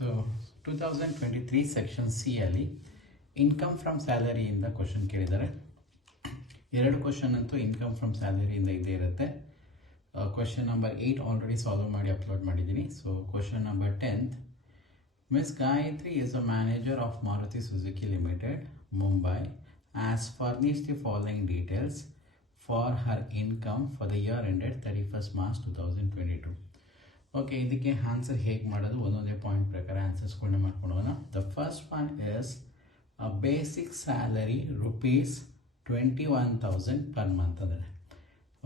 So 2023 section C ಅಲ್ಲಿ income from ಸ್ಯಾಲರಿಯಿಂದ question ಕೇಳಿದ್ದಾರೆ. ಎರಡು ಕ್ವಶನ್ ಅಂತೂ ಇನ್ಕಮ್ ಫ್ರಮ್ ಸ್ಯಾಲರಿಯಿಂದ ಇದ್ದೇ ಇರುತ್ತೆ. ಕ್ವಶನ್ ನಂಬರ್ 8 ಆಲ್ರೆಡಿ ಸಾಲ್ವ್ ಮಾಡಿ ಅಪ್ಲೋಡ್ ಮಾಡಿದ್ದೀನಿ. So question number 10th, Ms. Gayatri is a manager of Maruti Suzuki Limited, Mumbai, has furnished the following details for her income for the year ended 31st March 2022. Okay, ಇದಕ್ಕೆ answer ಹೇಗೆ ಮಾಡೋದು ಒಂದೊಂದೇ point ಪ್ರಕಾರ ಆನ್ಸರ್ಸ್ಗಳನ್ನ ಮಾಡ್ಕೊಂಡು ಹೋಗೋಣ. The first one is basic salary rupees 21,000 per month ಅಂದರೆ.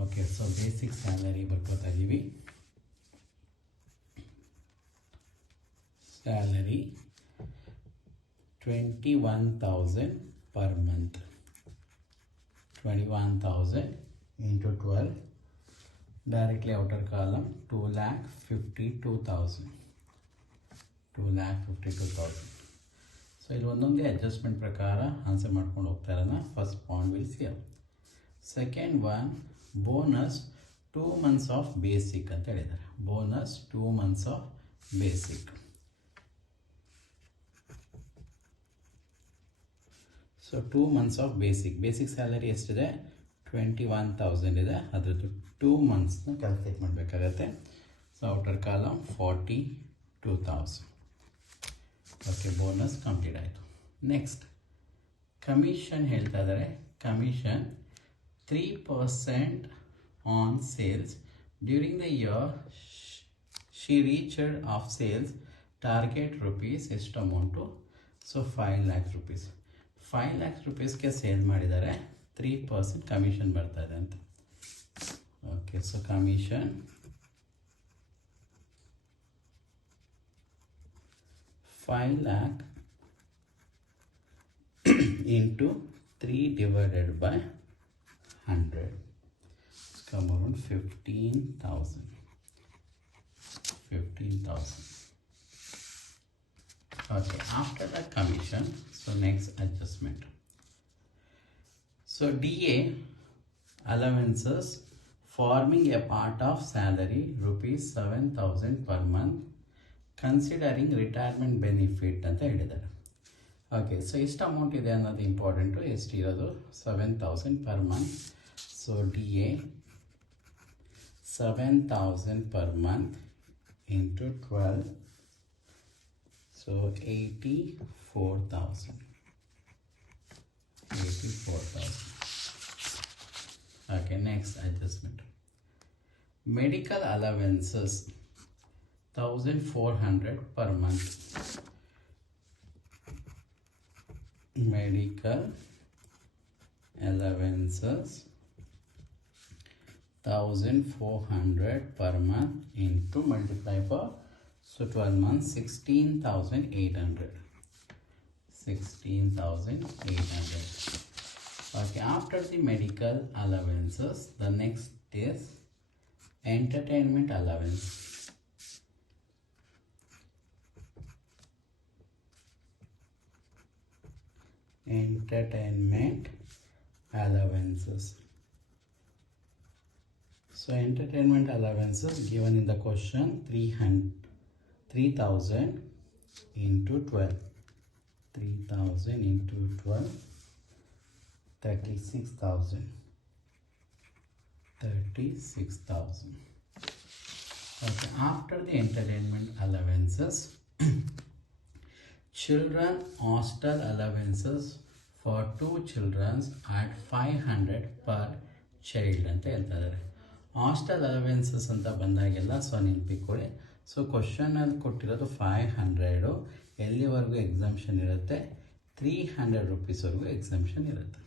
Okay, so basic salary ಬರ್ಕೋತಾ ಇದ್ದೀವಿ. Salary 21,000 per month. 21,000 into 12, directly outer column 2,52,000. 2,52,000. So ಇಲ್ಲಿ ಒಂದೊಂದೇ ಅಡ್ಜಸ್ಟ್ಮೆಂಟ್ ಪ್ರಕಾರ ಆನ್ಸರ್ ಮಾಡ್ಕೊಂಡು ಹೋಗ್ತಾ ಇರೋಣ. First point will see. Second one, bonus 2 months of basic ಅಂತ ಹೇಳಿದ್ದಾರೆ. Bonus 2 months of basic. So 2 months of basic. Basic salary ಎಷ್ಟಿದೆ? 21,000 ಇದೆ. ಅದರದ್ದು 2 monthsನ ಕ್ಯಾಲ್ಕುಲೇಟ್ ಮಾಡಬೇಕಾಗತ್ತೆ. So outer column 42,000. Okay, bonus complete ಆಯಿತು. ನೆಕ್ಸ್ಟ್ ಕಮಿಷನ್ ಹೇಳ್ತಾ ಇದ್ದಾರೆ. Commission 3% on sales during the year she reached of sales target rupees. ಎಷ್ಟು amount? So 5 lakhs rupees. 5 lakhs rupeesಗೆ ಸೇಲ್ ಮಾಡಿದ್ದಾರೆ. 3% ಕಮಿಷನ್ ಬರ್ತಾ ಇದೆ ಅಂತ. Okay, so commission 5 lakh into 3 divided by 100. It's come around 15,000. 15,000. Okay, after the commission, so next adjustment. So DA allowances forming a part of salary rupees 7,000 per month considering retirement benefit ಅಂತ ಹೇಳಿದ್ದಾರೆ. Okay, so ಎಷ್ಟು amount ಇದೆ ಅನ್ನೋದು important. ಎಷ್ಟು ಇರೋದು? 7,000 per month. So DA 7,000 per month into 12, so 84,000. 84,000. Okay, next adjustment. Medical allowances 1,400 per month. Medical allowances 1,400 per month into multiply for, so 12 months, 16,800. 16,800. Okay, after the medical allowances, the next is entertainment allowance. Entertainment allowances. So entertainment allowances given in the question 3,000 into 12. 3,000 into 12, 36,000. 36,000. Okay, after the entertainment allowances, children hostel allowances for 2 children at 500 per child ಅಂತ ಹೇಳ್ತಾ ಇದ್ದಾರೆ. Hostel allowances ಅಂತ ಬಂದಾಗೆಲ್ಲ so ನೆನಪಿಕೊಳ್ಳಿ. So ಕ್ವಶನಲ್ಲಿ ಕೊಟ್ಟಿರೋದು 500, ಎಲ್ಲಿವರೆಗೂ exemption ಇರುತ್ತೆ? 300 rupeesವರೆಗೂ exemption ಇರುತ್ತೆ.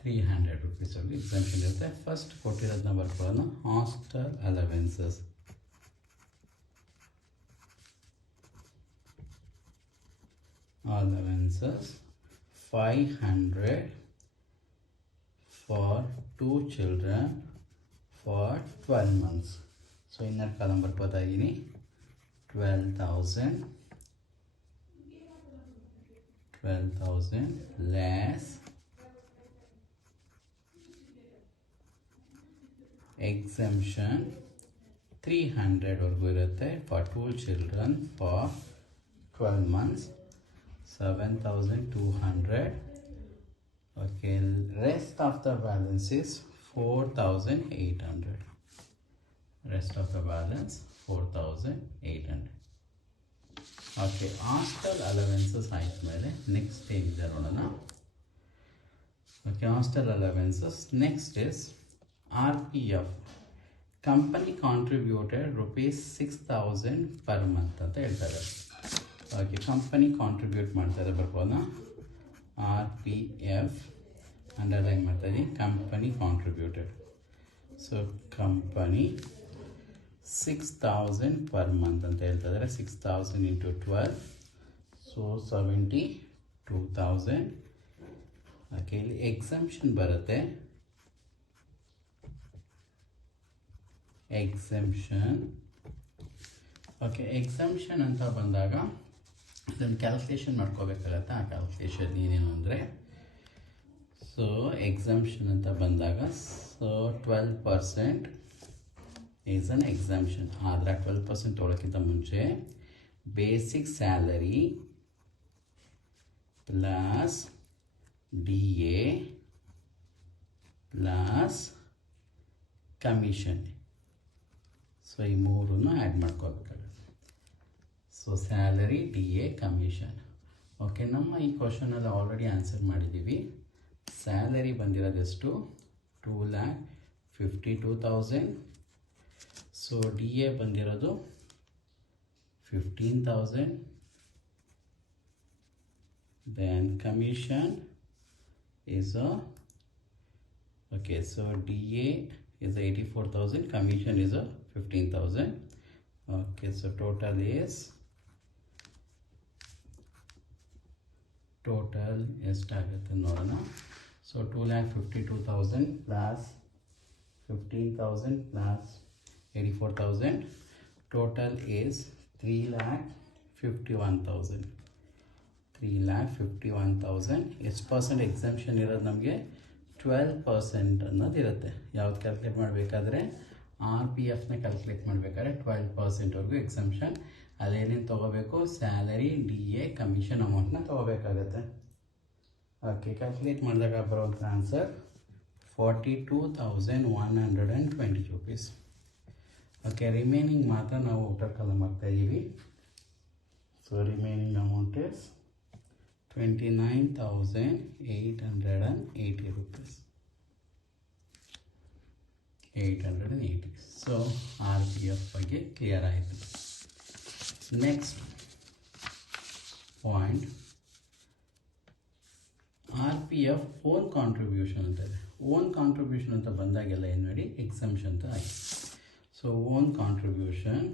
300 rupeesವರೆಗೂ ಎಕ್ಸಾಮ್ಷನ್ ಇರುತ್ತೆ. ಫಸ್ಟ್ ಕೊಟ್ಟಿರೋದನ್ನ ಬರ್ಕೊಳ್ಳೋಣ. Hostel allowances. Allowances 500 for 2 children for 12 months. So inner column ಬರ್ಕೋತಾ ಇದ್ದೀನಿ. 12,000 less exemption 300 ವರೆಗೂ ಇರುತ್ತೆ for 2 children for 12 months, 7,200. Okay, rest of the balance is 4,800. Rest of the balance 4,800. Okay, hostel allowances ಆಯ್ತಮೇಲೆ next ಏನಿದೆ ನೋಡೋಣ. Okay, hostel allowances. Next is RPF. Company contributed rupees 6,000 per month ಅಂತ ಹೇಳ್ತಾರೆ. Okay, company contribute ಮಾಡ್ತಾರೆ ಬರ್ಬೋದಾ. RPF underline ಮಾಡ್ತಾ ಇದ್ದೀನಿ, company contributed. So company 6,000 per month ಅಂತ ಹೇಳ್ತಾ ಇದ್ದಾರೆ. 6,000 into 12, ಸೊ 72,000. ಓಕೆ, ಇಲ್ಲಿ ಎಕ್ಸಂಪ್ಷನ್ ಬರುತ್ತೆ. ಎಕ್ಸಂಪ್ಷನ್. ಓಕೆ, ಎಕ್ಸಂಪ್ಷನ್ ಅಂತ ಬಂದಾಗ ಅದನ್ನು ಕ್ಯಾಲ್ಕುಲೇಷನ್ ಮಾಡ್ಕೋಬೇಕಾಗತ್ತೆ. ಆ ಕ್ಯಾಲ್ಕುಲೇಷನ್ ಏನೇನು ಅಂದರೆ, ಸೊ ಎಕ್ಸಂಪ್ಷನ್ ಅಂತ ಬಂದಾಗ ಸೊ 12% ಈಸ್ ಅನ್ ಎಕ್ಸಂಪ್ಷನ್. ಆದರೆ 12% ತೊಗೊಳಕ್ಕಿಂತ ಮುಂಚೆ basic salary plus DA plus commission, so ಈ ಮೂರನ್ನು ಆ್ಯಡ್ ಮಾಡ್ಕೋಬೇಕಾಗುತ್ತೆ. So salary, DA, commission. Okay, ನಮ್ಮ ಈ ಕ್ವಶನಲ್ಲಿ ಆಲ್ರೆಡಿ ಆನ್ಸರ್ ಮಾಡಿದ್ದೀವಿ. ಸ್ಯಾಲರಿ ಬಂದಿರೋದೆಷ್ಟು? 2,52,000. ಸೊ DA ಬಂದಿರೋದು 15,000. Then commission is okay, so DA is 84,000, commission is 15,000. Okay, so total ಎಷ್ಟಾಗುತ್ತೆ ನೋಡೋಣ. So 2,52,000 plus 15,000 plus 84,000, total is 3,51,000. 3,51,000. ಎಷ್ಟು ಪರ್ಸೆಂಟ್ ಎಕ್ಸಂಪ್ಷನ್ ಇರೋದು ನಮಗೆ? 12% ಅನ್ನೋದು ಇರುತ್ತೆ. ಯಾವ್ದು ಕ್ಯಾಲ್ಕುಲೇಟ್ ಮಾಡಬೇಕಾದ್ರೆ RPFನ ಕ್ಯಾಲ್ಕುಲೇಟ್ ಮಾಡಬೇಕಾದ್ರೆ 12%ವರೆಗೂ ಎಕ್ಸಂಪ್ಷನ್. ಅದೇನೇನು ತೊಗೋಬೇಕು? ಸ್ಯಾಲರಿ, DA, ಕಮಿಷನ್ ಅಮೌಂಟ್ನ ತೊಗೋಬೇಕಾಗತ್ತೆ. ಓಕೆ, ಕ್ಯಾಲ್ಕುಲೇಟ್ ಮಾಡಿದಾಗ ಬರುವಂಥ ಆನ್ಸರ್ 42,120 rupees. ಓಕೆ, ರಿಮೈನಿಂಗ್ ಮಾತ್ರ ನಾವು ಔಟರ್ ಕಾಲಮ್ ಮಾಡ್ತಾ ಇದ್ದೀವಿ. So remaining amount is 29,880 rupees. 880. So RPF ಬಗ್ಗೆ ಕ್ಲಿಯರ್ ಆಯಿತು. Next point, RPF own contribution ಅಂತ ಇದೆ. ಓನ್ ಕಾಂಟ್ರಿಬ್ಯೂಷನ್ ಅಂತ ಬಂದಾಗೆಲ್ಲ ಏನು ಮಾಡಿ ಎಕ್ಸಂಪ್ಷನ್ ಅಂತ ಆಯಿತು. So own contribution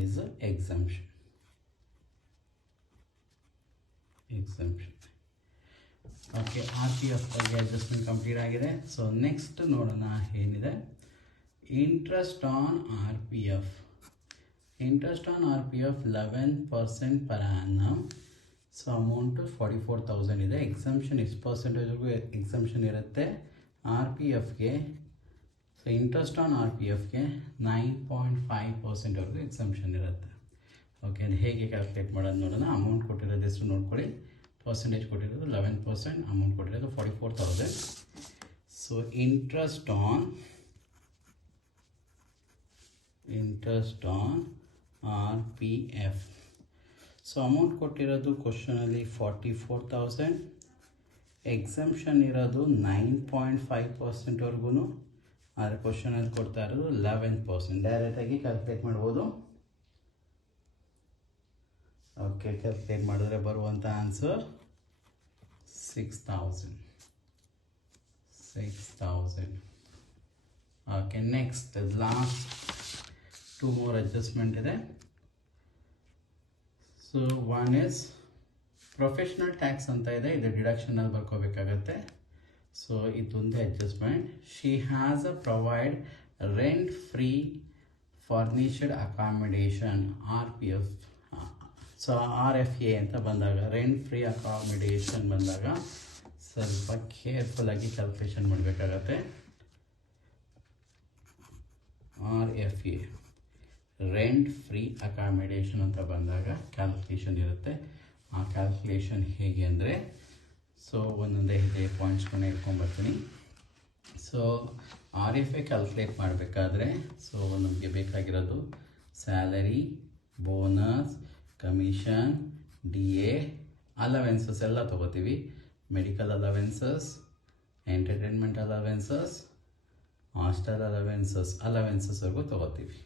is exemption. Okay, RPF ಬಗ್ಗೆ ಅಡ್ಜಸ್ಟ್ಮೆಂಟ್ ಕಂಪ್ಲೀಟ್ ಆಗಿದೆ. ಸೊ ನೆಕ್ಸ್ಟ್ ನೋಡೋಣ ಏನಿದೆ. Interest on RPF. Interest on RPF 11% per annum. So amount 44,000 ಇದೆ. ಎಕ್ಸಂಪ್ಷನ್ ಎಷ್ಟು ಪರ್ಸೆಂಟೇಜ್ವರೆಗೂ ಎಕ್ಸಂಪ್ಷನ್ ಇರುತ್ತೆ RPFಗೆ? ಸೊ ಇಂಟ್ರೆಸ್ಟ್ ಆನ್ RPFಗೆ 9.5%ವರೆಗೂ ಎಕ್ಸಂಪ್ಷನ್ ಇರುತ್ತೆ. ಓಕೆ, ಅದು ಹೇಗೆ ಕ್ಯಾಲ್ಕುಲೇಟ್ ಮಾಡೋದು ನೋಡೋಣ. ಅಮೌಂಟ್ ಕೊಟ್ಟಿರೋದು ಎಷ್ಟು ನೋಡ್ಕೊಳ್ಳಿ. ಪರ್ಸೆಂಟೇಜ್ ಕೊಟ್ಟಿರೋದು 11%, ಅಮೌಂಟ್ ಕೊಟ್ಟಿರೋದು 44,000. So interest on RPF. So amount ಕೊಟ್ಟಿರೋದು ಕ್ವಶನಲ್ಲಿ 44,000, ಎಕ್ಸಂಪ್ಷನ್ ಇರೋದು 9.5%ವರೆಗೂ. ಆದರೆ ಕ್ವಶನಲ್ಲಿ ಕೊಡ್ತಾ ಇರೋದು 11%. ಡೈರೆಕ್ಟಾಗಿ ಕ್ಯಾಲ್ಕುಲೇಟ್ ಮಾಡ್ಬೋದು. ಓಕೆ, ಕ್ಯಾಲ್ಕುಲೇಟ್ ಮಾಡಿದ್ರೆ ಬರುವಂಥ answer 6,000. Okay, next last 2 more adjustment ಇದೆ. So one is professional tax ಅಂತ ಇದೆ. ಇದು ಡಿಡಕ್ಷನಲ್ಲಿ ಬರ್ಕೋಬೇಕಾಗತ್ತೆ. ಸೊ ಇದೊಂದೇ adjustment. She has provide rent free furnished accommodation RPF. So RFA ಅಂತ ಬಂದಾಗ, ರೆಂಟ್ ಫ್ರೀ ಅಕಾಮಿಡೇಷನ್ ಬಂದಾಗ ಸ್ವಲ್ಪ ಕೇರ್ಫುಲ್ಲಾಗಿ ಕ್ಯಾಲ್ಕುಲೇಷನ್ ಮಾಡಬೇಕಾಗತ್ತೆ. RFA ರೆಂಟ್ ಫ್ರೀ ಅಕಾಮಿಡೇಷನ್ ಅಂತ ಬಂದಾಗ ಕ್ಯಾಲ್ಕುಲೇಷನ್ ಇರುತ್ತೆ. ಆ ಕ್ಯಾಲ್ಕುಲೇಷನ್ ಹೇಗೆ ಅಂದರೆ, ಸೊ ಒಂದೊಂದೇ ಇದೆ ಪಾಯಿಂಟ್ಸ್ಗಳನ್ನ ಇಟ್ಕೊಂಡ್ಬರ್ತೀನಿ. ಸೊ RFA ಕ್ಯಾಲ್ಕುಲೇಟ್ ಮಾಡಬೇಕಾದ್ರೆ ಸೊ ನಮಗೆ ಬೇಕಾಗಿರೋದು salary, bonus, commission, DA, allowances ಎಲ್ಲ ತೊಗೋತೀವಿ. Medical allowances, entertainment allowances, hostel ಅಲವೆನ್ಸಸ್ವರೆಗೂ ತೊಗೋತೀವಿ.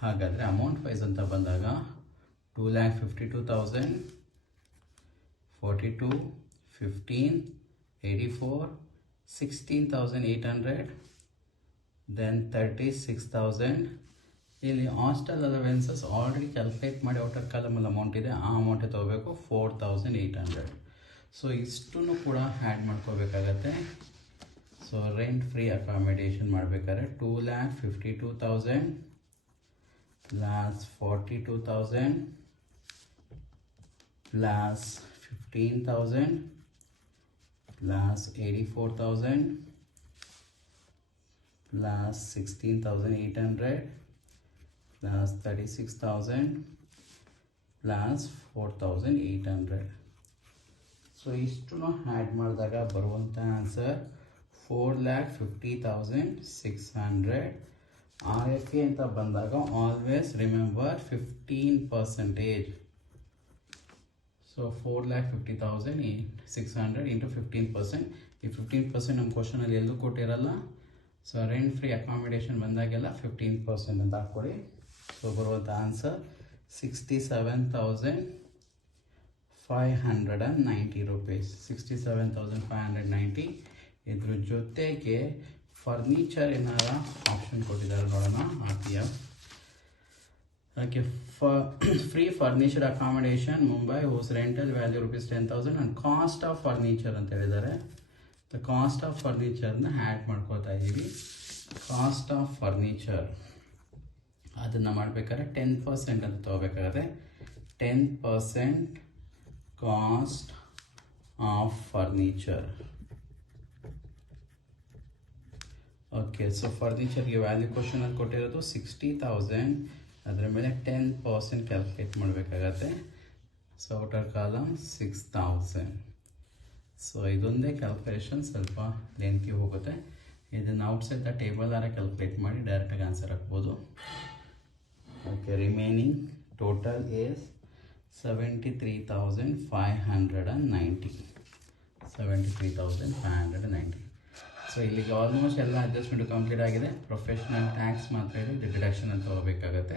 ಹಾಗಾದರೆ ಅಮೌಂಟ್ ವೈಸ್ ಅಂತ ಬಂದಾಗ 2,52,000, 42, 15, 84, 16,800, then 36,000. ಇಲ್ಲಿ ಹಾಸ್ಟೆಲ್ ಅಲವೆನ್ಸಸ್ ಆಲ್ರೆಡಿ ಕ್ಯಾಲ್ಕುಲೇಟ್ ಮಾಡಿ ಔಟರ್ ಕಾಲಮಲ್ಲಿ ಅಮೌಂಟ್ ಇದೆ, ಆ ಅಮೌಂಟೇ ತೊಗೋಬೇಕು 4,800. ಸೊ ಇಷ್ಟನ್ನು ಕೂಡ ಆ್ಯಡ್ ಮಾಡ್ಕೋಬೇಕಾಗತ್ತೆ. ಸೊ ರೆಂಟ್ ಫ್ರೀ ಅಕಾಮಿಡೇಷನ್ ಮಾಡಬೇಕಾದ್ರೆ 2,52,000 plus 42,000 plus 15,000 plus 84,000 plus 16,800 plus 36,000 plus 4,800. So ಇಷ್ಟನ್ನು ಆ್ಯಡ್ ಮಾಡಿದಾಗ ಬರುವಂಥ ಆನ್ಸರ್ 4,50,600. RFA ಅಂತ ಬಂದಾಗ ಆಲ್ವೇಸ್ ರಿಮೆಂಬರ್ 15%. So 4,50,600 into 15%. ಈ 15% ನಮ್ಮ ಕ್ವಶನಲ್ಲಿ ಎಲ್ಲೂ ಕೊಟ್ಟಿರಲ್ಲ. ಸೊ ರೆಂಟ್ ಫ್ರೀ ಅಕಾಮಿಡೇಷನ್ ಬಂದಾಗೆಲ್ಲ 15% ಅಂತ ಹಾಕ್ಕೊಡಿ. ಸೊ ಬರುವಂಥ ಆನ್ಸರ್ 67,590 ರೂಪೀಸ್. 67,590. ಇದ್ರ ಜೊತೆಗೆ ಫರ್ನಿಚರ್ ಏನಾರ ಆಪ್ಷನ್ ಕೊಟ್ಟಿದ್ದಾರೆ ನೋಡೋಣ. RTF okay, free furniture accommodation Mumbai whose rental value ₹10,000 and cost of furniture ಅಂತ ಹೇಳಿದ್ದಾರೆ. ಕಾಸ್ಟ್ ಆಫ್ ಫರ್ನಿಚರ್ನ ಆ್ಯಡ್ ಮಾಡ್ಕೋತಾ ಇದ್ದೀವಿ. ಕಾಸ್ಟ್ ಆಫ್ ಫರ್ನಿಚರ್ ಅದನ್ನು ಮಾಡಬೇಕಾದ್ರೆ 10% ಅಂತ ತೊಗೋಬೇಕಾಗುತ್ತೆ. 10% cost of furniture. Okay, so ಫರ್ನಿಚರ್ಗೆ ವ್ಯಾಲ್ಯೂ ಕ್ವಶನಲ್ಲಿ ಕೊಟ್ಟಿರೋದು 60,000. ಅದರ ಮೇಲೆ 10% ಕ್ಯಾಲ್ಕುಲೇಟ್ ಮಾಡಬೇಕಾಗತ್ತೆ. So outer column 6,000. ಸೊ ಇದೊಂದೇ ಕ್ಯಾಲ್ಕುಲೇಷನ್ ಸ್ವಲ್ಪ ಲೆಂತಿ ಹೋಗುತ್ತೆ. ಇದನ್ನು ಔಟ್ಸೈಡ್ ದ ಟೇಬಲ್ ಆರ ಕ್ಯಾಲ್ಕುಲೇಟ್ ಮಾಡಿ ಡೈರೆಕ್ಟಾಗಿ ಆನ್ಸರ್ ಹಾಕ್ಬೋದು. Okay, remaining total is 73,590. 73,590. So ಇಲ್ಲಿಗೆ ಆಲ್ಮೋಸ್ಟ್ ಎಲ್ಲ ಅಡ್ಜಸ್ಟ್ಮೆಂಟು ಕಂಪ್ಲೀಟ್ ಆಗಿದೆ. ಪ್ರೊಫೆಷ್ನಲ್ ಟ್ಯಾಕ್ಸ್ ಮಾತ್ರ ಇದೆ, ಇದು ಡಿಡಕ್ಷನ್ ಅಂತ ಹೋಗಬೇಕಾಗತ್ತೆ.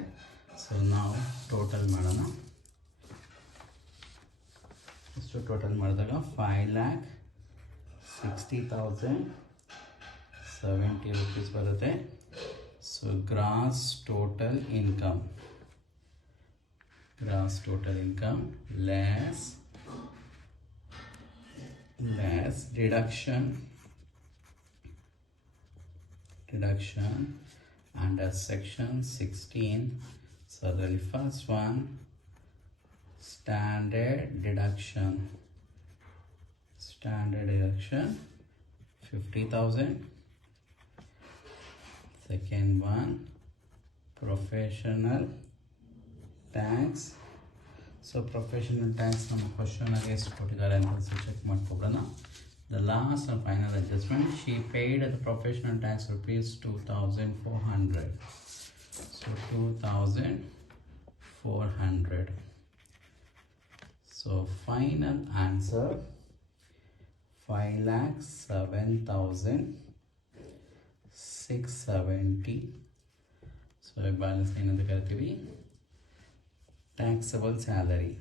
ಸೊ ನಾವು ಟೋಟಲ್ ಮಾಡೋಣ. ಇಷ್ಟು ಟೋಟಲ್ ಮಾಡಿದಾಗ 5,60,070 ರೂಪೀಸ್ ಬರುತ್ತೆ. So gross total income less deduction under section 16. So the first one, standard deduction 50,000. Second one, professional tax. So professional tax ನಮ್ಮ ಕ್ವಶನ್ ಆಗಿ ಎಷ್ಟು ಕೊಟ್ಟಿದ್ದಾರೆ ಅಂತ check ಮಾಡ್ಕೊಬಿಡೋಣ. The last and final adjustment, she paid the professional tax ₹2,400. So 2,400. So final answer 5,07,670. So balance ಏನಂತ ಕರಿತೀವಿ, taxable salary.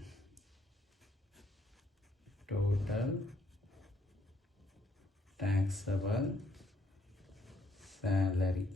Total taxable salary.